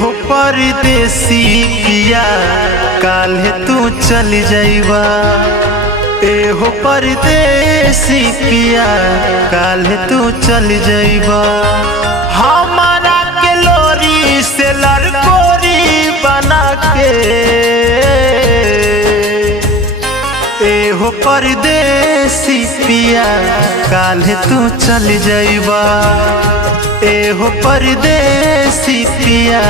हो परदेसी पिया काल्हे तू चल जाइबा। हो परदेसी पिया काल्हे तू चल जाइबा। हमारा के लोरी से लड़कोरी बना के हो परदेसी पिया काल्हे तू चल जाइबा। हो परदेसी पिया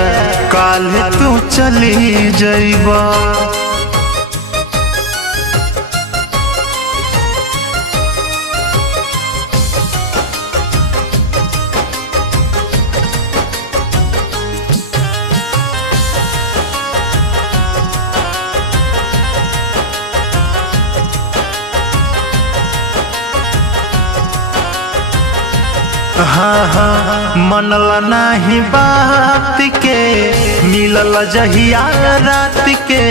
काल्हे तू चली जाइबा। हाँ हाँ मनला नाही बात के मिलल जहिया रात के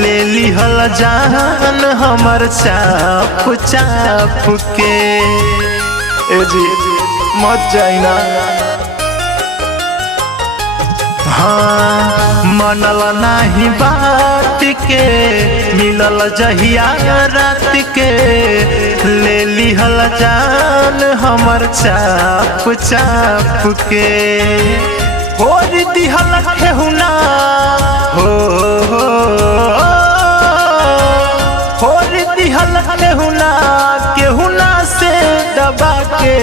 ले लिहल जान हमर चाप चाप के। ए जी मत जाइना। हाँ मनला नाही बात के मिलल जहिया रात के ले लिहल जान हमर चाप चाप के। होर दिहल ठेहुना होर दिहल ठेहुना केहुना से दबा के।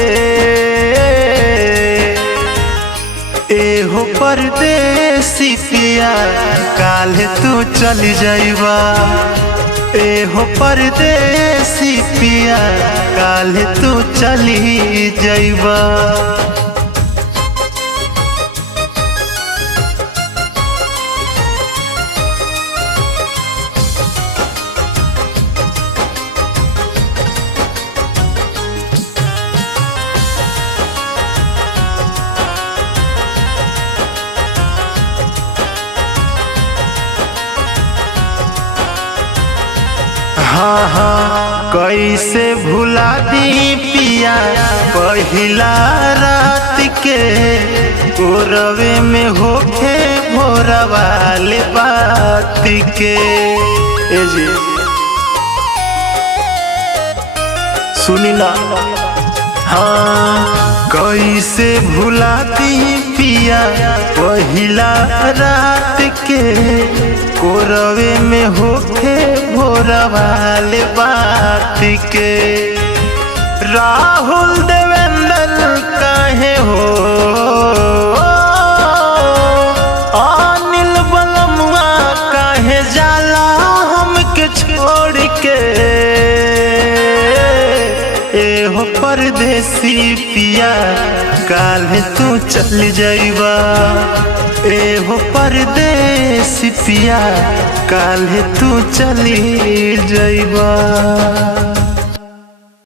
हो परदेसी पिया काल्हे तू चल जाइबा। हो परदेसी पिया काल्हे तू चली जाइबा। हाँ हाँ कैसे भुला दी पिया पहिला रात के गोरवे में होके भोरा वाले बात के। ए जी सुनी ना। हाँ कैसे भुला दी पिया पहिला रात के गोरवे में होके भोरा वाले बात के। राहुल देवेंद्र काहे हो अनिल बलमुआ काहे जाला हमके छोड़ के। हो परदेसी पिया काल्हे तू चल जाइबा। हो परदेसी पिया काल्हे तू चली जाइबा।